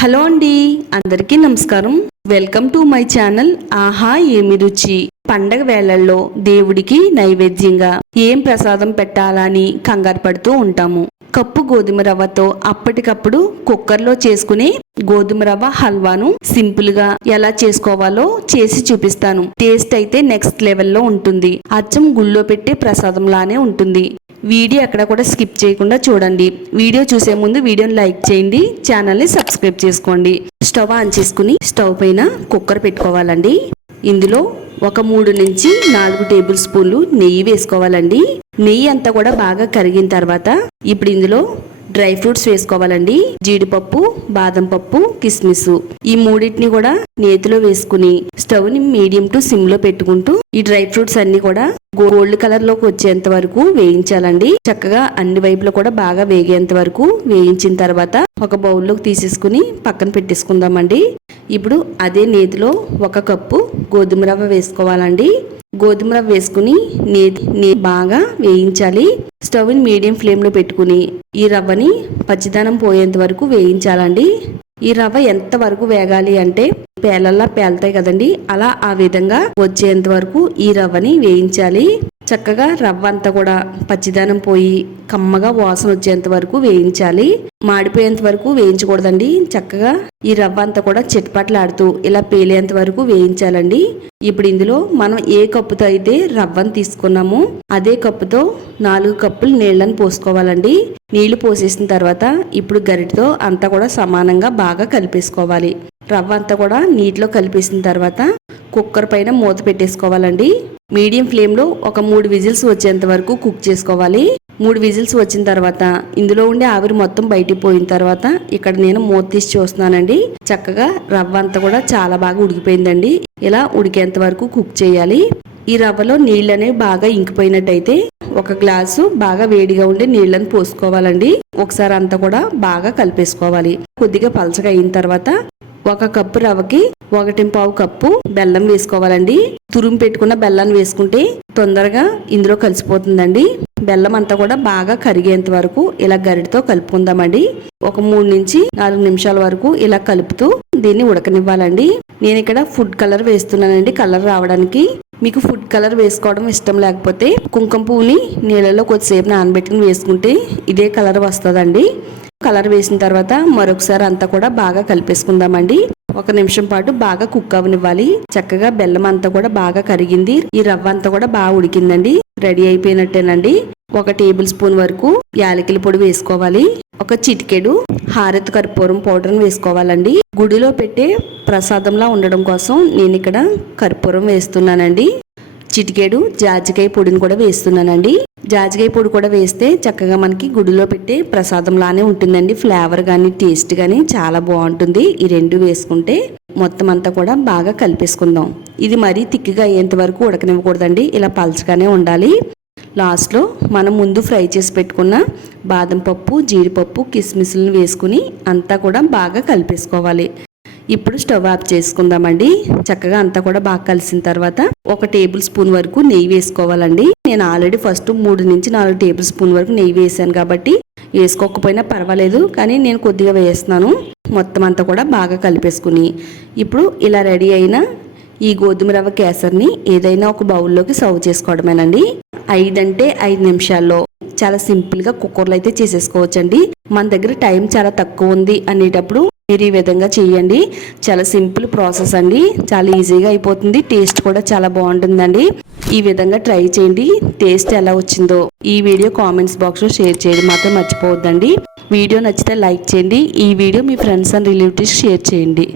Hello అండి అందరికీ నమస్కారం. వెల్కమ్ టు మై ఛానల్ ఆహా ఏమి రుచి. పండగ వేళల్లో దేవుడికి నైవేద్యంగా ఏం ప్రసాదం పెట్టాలని కంగారు పడుతూ ఉంటాము. కప్పు గోధుమ రవ్వతో అప్పటికప్పుడు కుక్కర్లో చేసుకునే గోధుమ రవ్వ హల్వాను సింపుల్గా ఎలా చేసుకోవాలో చేసి చూపిస్తాను. టేస్ట్ అయితే నెక్స్ట్ లెవెల్లో ఉంటుంది. అచ్చం గుళ్ళో పెట్టే ప్రసాదం లానే ఉంటుంది. వీడియో ఎక్కడ కూడా స్కిప్ చేయకుండా చూడండి. వీడియో చూసే ముందు వీడియోని లైక్ చేయండి. ఛానల్ని సబ్స్క్రైబ్ చేసుకోండి. స్టవ్ ఆన్ చేసుకుని స్టవ్ పైన కుక్కర్ పెట్టుకోవాలండి. ఇందులో ఒక మూడు నుంచి నాలుగు టేబుల్ స్పూన్లు నెయ్యి వేసుకోవాలండి. నెయ్యి అంతా కూడా బాగా కరిగిన తర్వాత ఇప్పుడు ఇందులో డ్రై ఫ్రూట్స్ వేసుకోవాలండి. జీడిపప్పు బాదం పప్పు కిస్మిస్. ఈ మూడింటిని కూడా నేతిలో వేసుకుని స్టవ్ని మీడియం టు సిమ్లో పెట్టుకుంటూ ఈ డ్రై ఫ్రూట్స్ అన్ని కూడా గోల్డ్ కలర్లోకి వచ్చేంత వరకు వేయించాలండి. చక్కగా అన్ని వైపులో కూడా బాగా వేగేంత వరకు వేయించిన తర్వాత ఒక బౌల్లోకి తీసేసుకుని పక్కన పెట్టేసుకుందామండి. ఇప్పుడు అదే నేతిలో ఒక కప్పు గోధుమ రవ్వ వేసుకోవాలండి. గోధుమ రవ్వ వేసుకుని నేతి నే బాగా వేయించాలి. స్టవ్ని మీడియం ఫ్లేమ్లో పెట్టుకుని ఈ రవ్వని పచ్చిదనం పోయేంత వరకు వేయించాలండి. ఈ రవ్వ ఎంత వరకు వేగాలి అంటే పేలల్లా పేలుతాయి కదండి. అలా ఆ విధంగా వచ్చేంత వరకు ఈ రవ్వని వేయించాలి. చక్కగా రవ్వ అంతా కూడా పచ్చిదనం పోయి కమ్మగా వాసన వచ్చేంత వరకు వేయించాలి. మాడిపోయేంత వరకు వేయించకూడదండి. చక్కగా ఈ రవ్వ అంతా కూడా చిట్పట్లాడుతూ ఇలా పేలేంత వరకు వేయించాలండి. ఇప్పుడు ఇందులో మనం ఏ కప్పుతో అయితే రవ్వను తీసుకున్నామో అదే కప్పుతో నాలుగు కప్పులు నీళ్ళని పోసుకోవాలండి. నీళ్ళు పోసేసిన తర్వాత ఇప్పుడు గరిటతో అంతా కూడా సమానంగా బాగా కలిపేసుకోవాలి. రవ్వ అంతా కూడా నీటిలో కలిపేసిన తర్వాత కుక్కర్ పైన మూత పెట్టేసుకోవాలండి. మీడియం ఫ్లేమ్లో ఒక మూడు విజిల్స్ వచ్చేంత వరకు కుక్ చేసుకోవాలి. మూడు విజిల్స్ వచ్చిన తర్వాత ఇందులో ఉండే ఆవిరి మొత్తం బయటికి పోయిన తర్వాత ఇక్కడ నేను మూత తీసి చూస్తున్నానండి. చక్కగా రవ్వ అంతా కూడా చాలా బాగా ఉడికిపోయిందండి. ఇలా ఉడికేంత వరకు కుక్ చేయాలి. ఈ రవ్వలో నీళ్ళు అనేవి బాగా ఇంకిపోయినట్టయితే ఒక గ్లాసు బాగా వేడిగా ఉండే నీళ్ళని పోసుకోవాలండి. ఒకసారి అంతా కూడా బాగా కలిపేసుకోవాలి. కొద్దిగా పలచగా అయిన తర్వాత ఒక కప్పు రవ్వకి ఒకటి పావు కప్పు బెల్లం వేసుకోవాలండి. తురుము పెట్టుకున్న బెల్లాన్ని వేసుకుంటే తొందరగా ఇందులో కలిసిపోతుందండి. బెల్లం అంతా కూడా బాగా కరిగేంత వరకు ఇలా గరిటతో కలుపుకుందామండి. ఒక మూడు నుంచి నాలుగు నిమిషాల వరకు ఇలా కలుపుతూ దీన్ని ఉడకనివ్వాలండి. నేను ఇక్కడ ఫుడ్ కలర్ వేస్తున్నానండి కలర్ రావడానికి. మీకు ఫుడ్ కలర్ వేసుకోవడం ఇష్టం లేకపోతే కుంకుమ పువ్వుని నీళ్ళలో కొద్దిసేపు నానబెట్టుకుని వేసుకుంటే ఇదే కలర్ వస్తుందండి. కలర్ వేసిన తర్వాత మరొకసారి అంతా కూడా బాగా కలిపేసుకుందామండి. ఒక నిమిషం పాటు బాగా కుక్ అవనివ్వాలి. చక్కగా బెల్లం అంతా కూడా బాగా కరిగింది. ఈ రవ్వ అంతా కూడా బాగా ఉడికిందండి. రెడీ అయిపోయినట్టేనండి. ఒక టేబుల్ స్పూన్ వరకు యాలకిల పొడి వేసుకోవాలి. ఒక చిటికెడు హారత్ కర్పూరం పౌడర్ని వేసుకోవాలండి. గుడిలో పెట్టే ప్రసాదంలా ఉండడం కోసం నేను ఇక్కడ కర్పూరం వేస్తున్నానండి. చిటికెడు జాజికాయ పొడిని కూడా వేస్తున్నానండి. జాజికాయ పొడి కూడా వేస్తే చక్కగా మనకి గుడిలో పెట్టే ప్రసాదంలానే ఉంటుందండి. ఫ్లేవర్ కానీ టేస్ట్ కానీ చాలా బాగుంటుంది. ఈ రెండు వేసుకుంటే మొత్తం అంతా కూడా బాగా కలిపేసుకుందాం. ఇది మరీ తిక్కిగా అయ్యేంత వరకు ఉడకనివ్వకూడదండి. ఇలా పలచగానే ఉండాలి. లాస్ట్లో మనం ముందు ఫ్రై చేసి పెట్టుకున్న బాదం పప్పు జీడిపప్పు కిస్మిస్లను వేసుకుని అంతా కూడా బాగా కలిపేసుకోవాలి. ఇప్పుడు స్టవ్ ఆఫ్ చేసుకుందామండి. చక్కగా అంతా కూడా బాగా కలిసిన తర్వాత ఒక టేబుల్ స్పూన్ వరకు నెయ్యి వేసుకోవాలండి. నేను ఆల్రెడీ ఫస్ట్ మూడు నుంచి నాలుగు టేబుల్ స్పూన్ వరకు నెయ్యి వేసాను కాబట్టి వేసుకోకపోయినా పర్వాలేదు. కానీ నేను కొద్దిగా వేస్తున్నాను. మొత్తం అంతా కూడా బాగా కలిపేసుకుని. ఇప్పుడు ఇలా రెడీ అయిన ఈ గోధుమ రవ్వ కేసర్ని ఏదైనా ఒక బౌల్లోకి సర్వ్ చేసుకోవడమేనండి. ఐదంటే ఐదు నిమిషాల్లో చాలా సింపుల్గా కుక్కర్లో అయితే చేసేసుకోవచ్చండి. మన దగ్గర టైం చాలా తక్కువ ఉంది అనేటప్పుడు మీరు ఈ విధంగా చేయండి. చాలా సింపుల్ ప్రాసెస్ అండి. చాలా ఈజీగా అయిపోతుంది. టేస్ట్ కూడా చాలా బాగుంటుందండి. ఈ విధంగా ట్రై చేయండి. టేస్ట్ ఎలా వచ్చిందో ఈ వీడియో కామెంట్స్ బాక్స్లో షేర్ చేయడం మాత్రం మర్చిపోవద్దండి. వీడియో నచ్చితే లైక్ చేయండి. ఈ వీడియో మీ ఫ్రెండ్స్ అండ్ రిలేటివ్స్ షేర్ చేయండి.